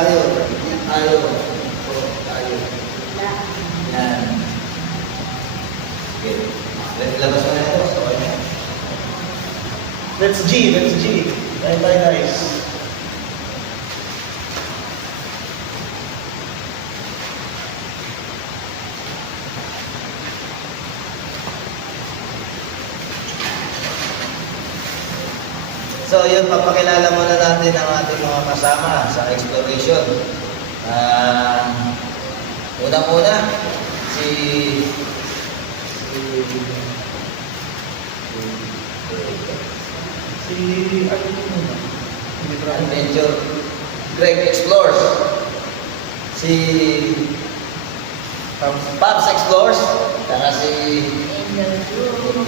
tayo. Dito tayo. Ito tayo. Yan. Okay. Labas mo na ito. So, ayan. Let's G. Tayo guys. So, yun, papakilala muna natin ang ating mga kasama sa exploration. Unang-una, si Ano ito muna? Adventure Greg Explores. Si Pops Explores. Saka si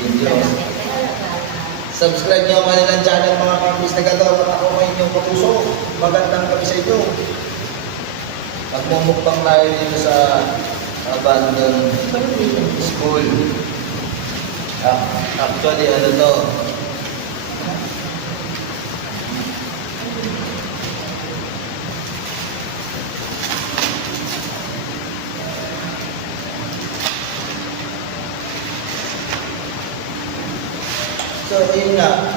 Angel. Subscribe nyo ang kanilang channel mga kampis na gato. Makakumay nyo kapuso. Magandang gabi sa inyo. Magmumukbang tayo dito sa abandoned school. Actually, ano to? So, yun nga,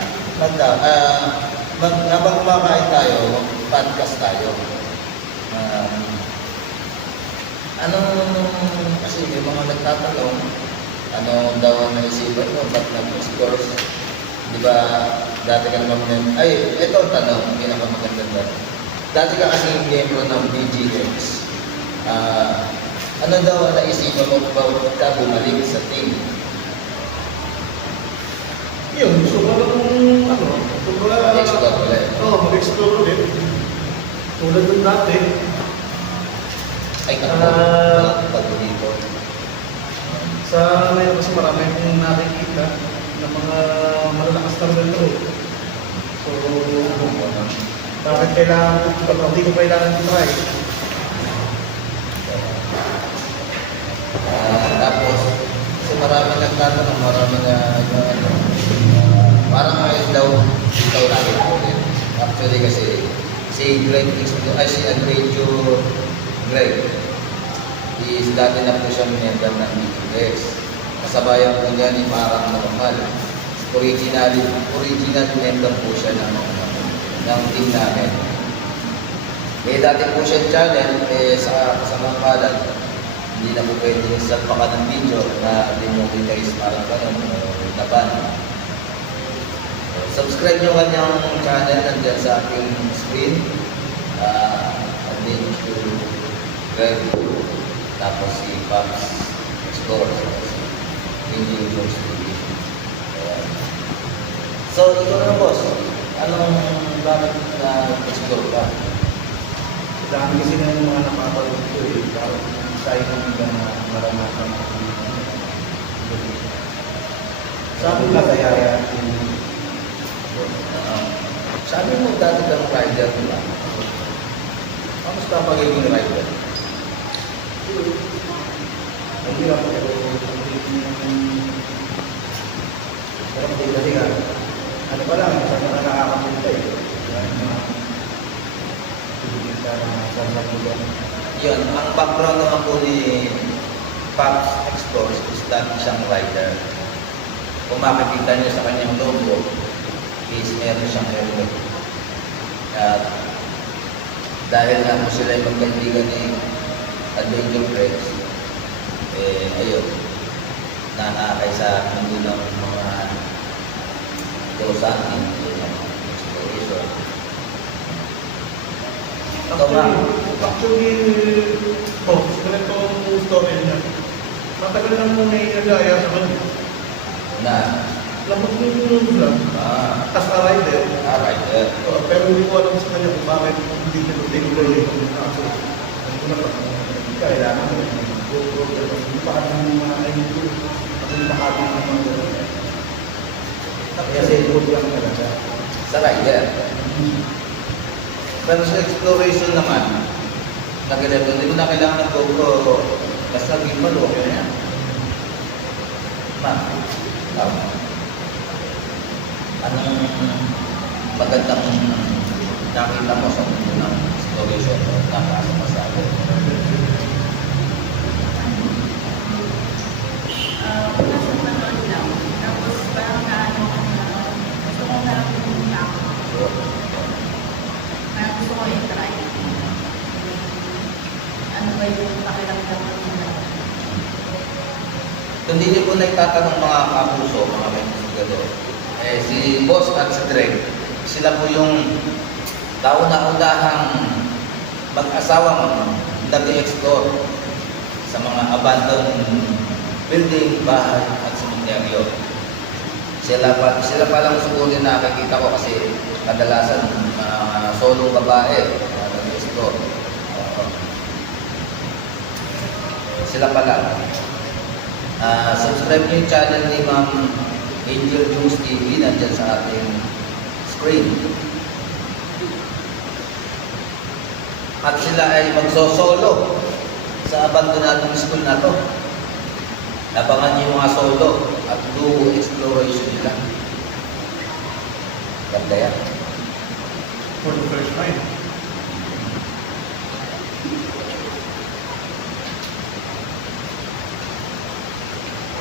habang kumakain tayo, podcast tayo. Kasi yung mga nagtatanong, ano daw ang naisipan mo, ba't nag-explore? Di ba, dati ka naman, ito ang tanong, pinakamagandang tanong. Dati ka kasi miyembro ng BGX. Ano daw ang naisipan mo ba't ka bumalik sa team? Yun, gusto ko lang, Explore ulit. mag-explore ulit. Tulad ng dati. Ay, pag dito. Sa ngayon kasi marami akong nakikita ng mga malalakas na laro. So, bakit hindi ko kailangan try? Tapos, kasi marami nagtatanong, marami na parang ngayon daw, ikaw lagi ulit. Actually kasi, si Adventure Greg is dati na po siyang member ng BTS. Kasabayan po niya ni Parang Normal. Original member po siya ng team namin. Dati po siya channel, sa kasamang palad, hindi na po pwede salpakan ng video na demonetize parang ganun o taban. Subscribe nyo kanyang channel nandiyan sa ating screen. Adventure Greg. Tapos si Pops Explore. Angel Jones TV. So, ikaw na boss. Bakit na-explore ka? Dami kasi na yung mga nakapalog ko parang exciting na maranasan ako. Sabi ka kaya sabi mo dati kang rider, di ba? Kamusta ang magiging rider? Ang hirap ko pero hindi kasi ano pa lang, isa na nakakapunta Yun, ang background naman po ni Pops Explores is dati siyang rider. Kung makikita niyo sa kanyang logo, is meron siyang helmet. At dahil nga po sila yung magkaibigan ni Adventure Greg, ayun, nakakay sa mundo ng mga dosantin, exploration. Actually, ganitong story niya. Matagal lang mo may nagaya sa kanya. Na, Lamot yung lang. As a rider. rider. Pero hindi ko alam sa kanya kung bakit hindi niya tinuloy yung kaso. Hindi ko na kailangan mo yung GoPro. Hindi pa kami ng mga ID. Ako yung makati ng mga gano'n. Kaya cellphone lang talaga. Sa rider. Pero sa exploration naman, na ganito, hindi mo na kailangan ng GoPro. Basta gimbal, okay na yan. Anong magandang nakita mo sa mundo ng exploration o nakasama. Una sa panood lang. Tapos parang naano ko na, gusto ko na lang pumunta ako. Parang gusto ko i-try. Ano ba yung pakiramdam ko nila? Kung hindi po nagtatanong mga kapuso, mga may investigador, si Boss at si Greg, sila po yung kauna-unahang mag-asawang nag-explore sa mga abandoned building, bahay at sementeryo. Sila pa lang siguro yung nakikita ko kasi kadalasan solong babae na nag-explore. Sila pa lang. Subscribe nyo yung channel ni Ma'am Angel Juice TV, nandyan sa ating screen. At sila ay magsosolo sa abandonadong school na to. Abangan niyo yung mga solo at duo exploration nila. Ganda yan. For the first time.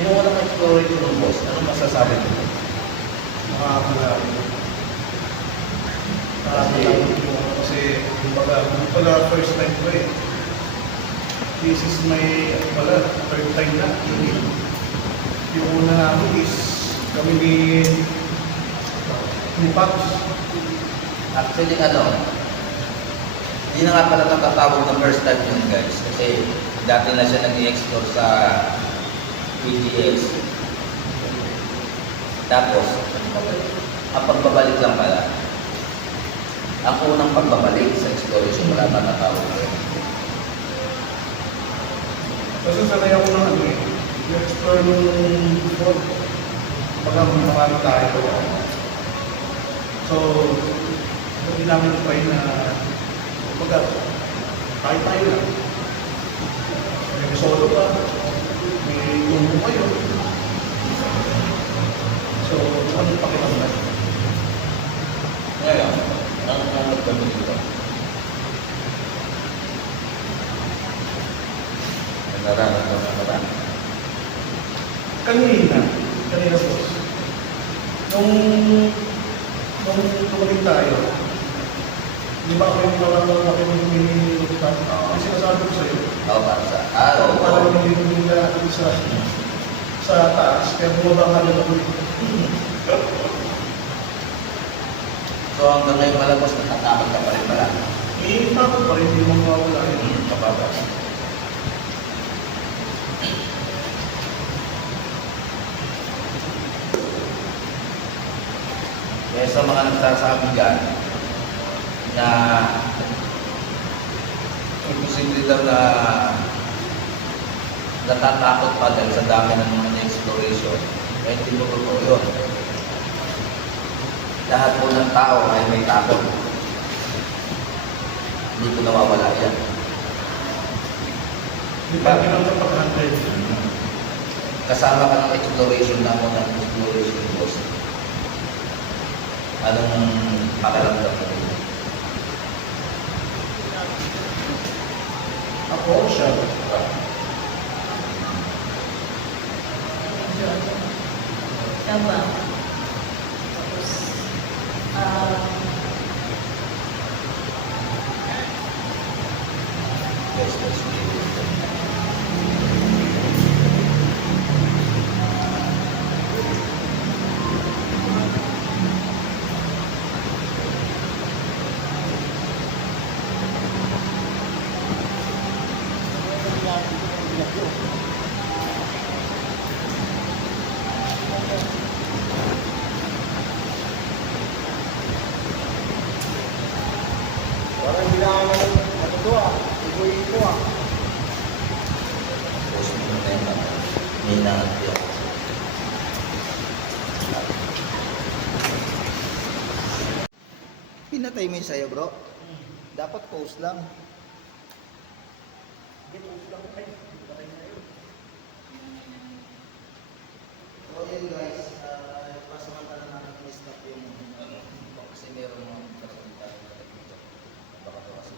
Yung unang exploration ng Boss, anong masasabi mo? Makakalari. Kasi, kumbaga, hindi pala first time ko eh. This is my, third time na. Yung una namin is, kami ni Paps. Actually, hindi na nga pala natatawag na first time yun, guys. Kasi dati na siya nag-i-explore sa PGS. Tapos, ang pagbabalik lang pala. Ang unang pagbabalik sa exploration, wala pa natawag yun. Kasi sanay ako ng i-explore nung before. Baga marami tayo. So, hindi namin try na baga, tayo lang. May solo pa. May tumbo kayo. So, ano pakiramdam? Ngayon, ang kami dito. Nararamdaman mo ba? Kanina po. Nung tumating tayo, di ba ako yung nararamdaman ako yung minilitan? Ang sinasabi ko sa'yo, Oo, para sa ako parang hindi ko nila sa taas, kaya bumaba nga lang ako. So hanggang ngayon malabas, natatakot ka pa rin pala. Takot pa rin, hindi mo mawawala yun. Kapabas. Kaya sa mga nagsasabi dyan na imposible daw na natatakot pa dahil sa dami ng mga exploration, kaya hindi mo totoo yun. Lahat po ng tao ay may takot. Hindi ko nawawala yan. Depende lang sa pag-handle. Kasama ka ng exploration na mo ng exploration boss. Anong pakiramdam mo? Ako, siya. Siya ba? Tapos, Yes, yes, Parang hindi na ako natutuwa. Iguin ko ah. boss mo na yun. May nangat yan. Pinatay mo yung sayo, bro. Dapat post lang. So yun guys, pasamantala natin i-stop yung kasi meron mga karating tayo dito. Baka to kasi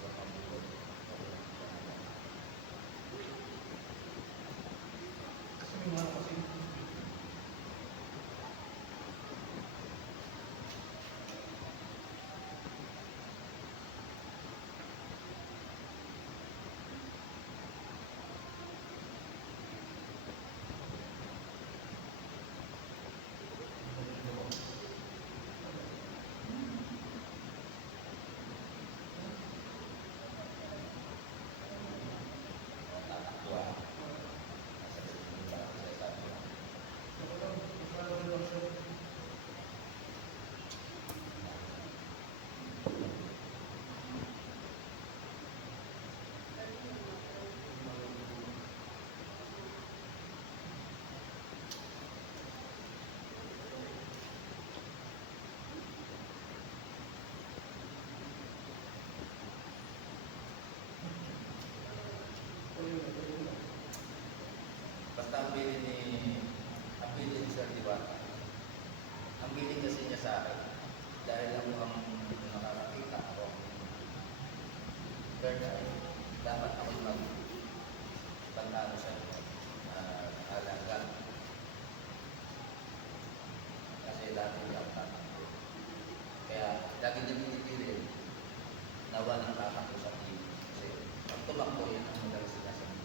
basta ang bilin ni Sir Diwata. Ang bilin kasi niya sa akin, dahil ako ang nakakakita ako, third eye, dapat ako mag-pantano sa alaga. Kasi dati niya ang tatakbo. Kaya lagi niya pinipilit na walang tatakbo sa team. Kasi pag tumakbo, yan ang madalas sinasabi.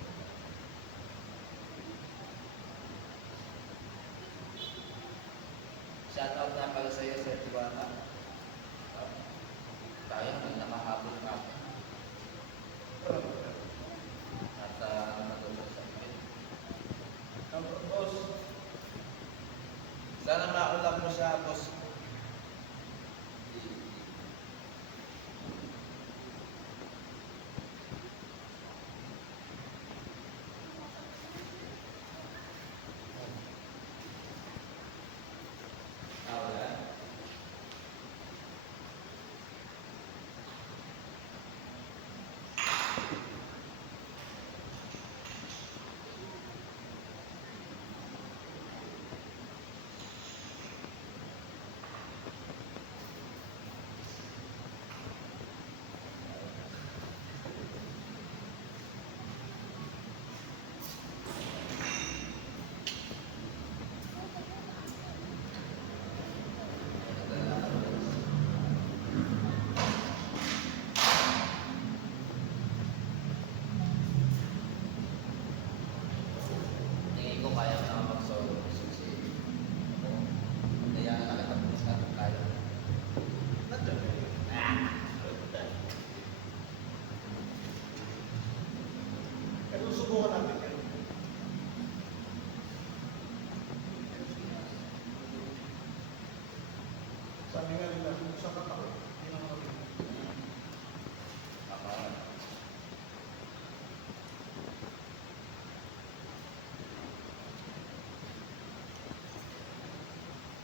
Shoutout na pala sa iyo, Sir Diwata. Tayo, may nakahabol ka. At natulog sa akin. Boss, Sana maulap mo siya, boss. Wala. Tingin ko kaya na mag-solo kasi kaya nakatapos natin kaya. nandiyan na yun. Pero susubukan natin yan. Sabi nga nila, kung sa katao, hindi na makapit. Tama.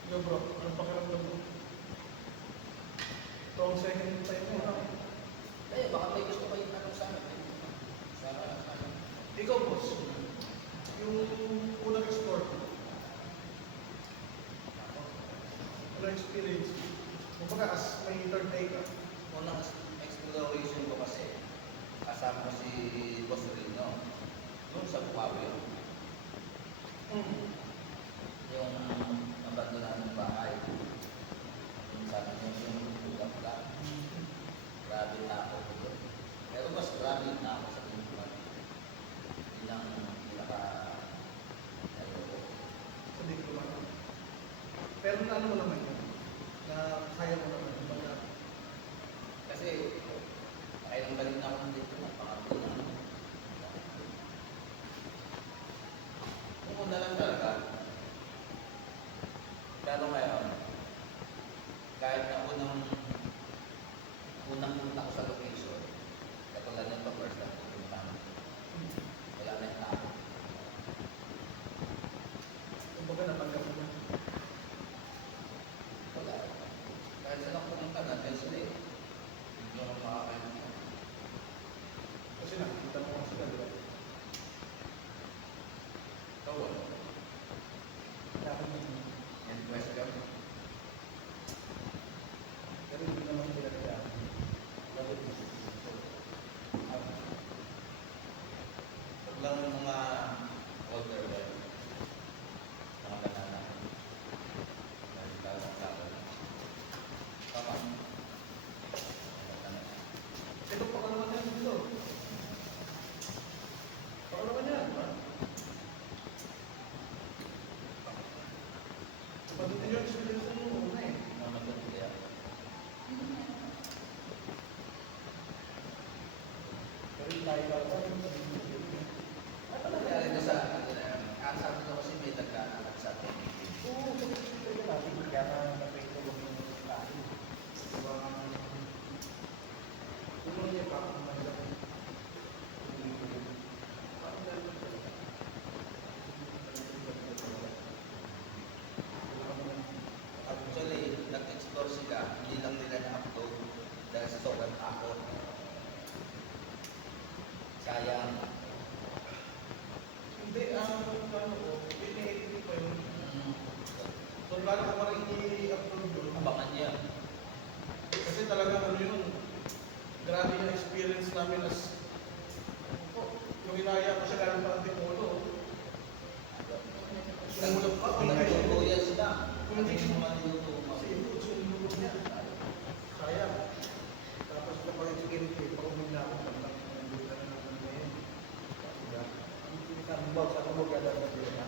Yo bro, anong pakiramdam mo? Ito ang second time mo na. Baka may gusto kayo tanong sa amin. Sana. Ikaw boss, yung unang explore, unang experience, kumbaga as may third eye ka, Unang exploration ko kasi, kasama ko si Boss Rino, noon sa Bukawi, yung abandonan ng bahay. Yung sabi niya yung tulang lang. Grabe na ako doon. Pero mas grabe na ako sa pintuan. Yun ang ayoko. sa diploma. Pero na ano mo naman yun, na kaya mo naman, kumbaga, Kasi, nakailang balik na ako ng dito na pangatlo na. Kung una lang talaga, pero ngayon, kahit na unang punta ko sa location, katulad ng first time pupunta, wala na yung tao. kumbaga natanggap mo na. Wala. Kahit saan ako pumunta, nandiyan sila eh. Hindi ako makakain. Kasi nakikita mo kasi sila, di ba? Ikaw wala. Kaya kung Yan question. pero hindi naman sila kaya, lalo mo. Huwag lang yung mga older well. Mga banana. Dahil tayo sa tao. Tama. Ito pakalaman yan dito. Pakalaman yan, di ba? Pagdating yung experience mo yung una eh. Mga matutuli ako. Pero yung tayo lang, Ano nangyari na sa akin? Ang sabi ko kasi may nagkakalat sa akin. oo, sabi natin, kaya na napito ko yung tayo. Diba, kung niya pa kung mahirap. Parang dahil mo talaga. Actually, nag-explore sila. Hindi lang nila na-upload dahil sa sobrang takot. Sayang. Hindi, ano, grabe yung experience namin as yung inaya ko siya galing pa ang Timono. Sumulat pa kung Nagluto yan sila. Kung hindi Hindi naman niluto. kasi ito, sumulat niya. Sayang. Tapos kapag yung security, pag-umig na ako, pagkat nandun na naman ngayon. Sabi ba, sa kumog ka dapat yun na.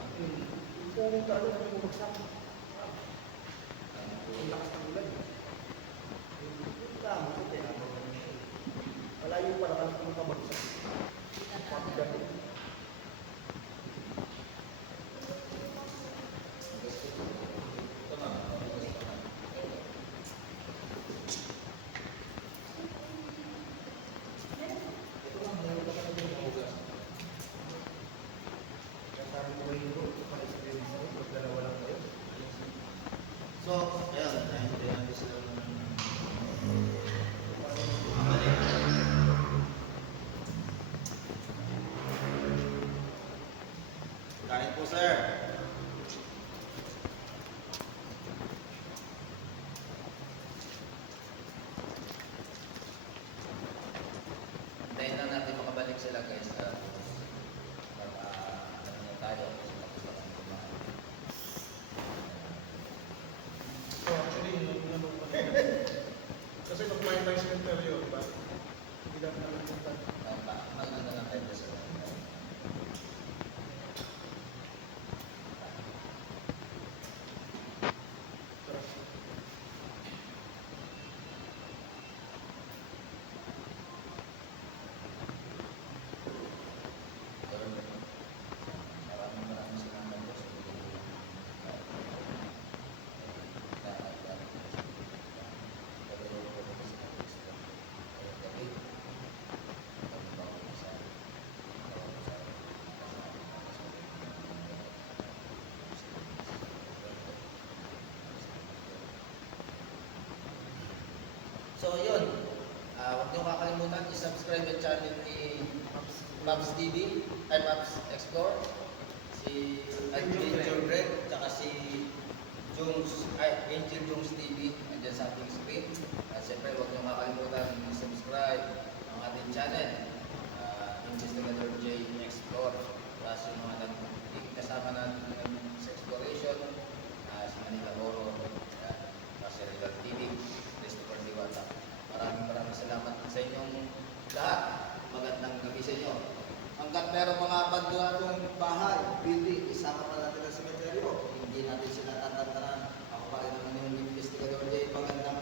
Kung ka na kami bumagsak. Ang lakas ng ulan. Tama ko, kaya ako. Malayo pala kami kung kabagsak. Pag ganun. Ito na. Ito lang, meron ka na din ang ugas. Kaya sabi ko kayo ito, ito pala experience mo, pag dalawa lang kayo. So, ayan. Nahintayin natin sila ng kain po, sir. Hintayin lang natin makabalik sila guys. Ano na tayo. Tapos na kami kumain. So actually, yung ano pa kasi nung kumain tayo sa interior, diba? Hindi natin nalapunta. Maganda lang tayo sa maraming salamat po sa So yun, huwag niyo kakalimutan i-subscribe ang channel ni Maps TV, ay Maps Explore, si Angel Red, tsaka si Angel Jones TV, andyan sa ating screen. At siyempre huwag niyo kakalimutan i-subscribe ang ating channel, Investigator J Explore. Tapos yung mga kasama natin sa exploration, si Manila Oro, si Rizal TV, Christopher Diwata. Maraming salamat sa inyong lahat. Magandang gabi sa inyo. Hanggat meron mga abandonadong bahay, building, isama pa natin ang semeteryo, hindi natin sila tatantanan. Ako pa rin naman yung investigador J. Magandang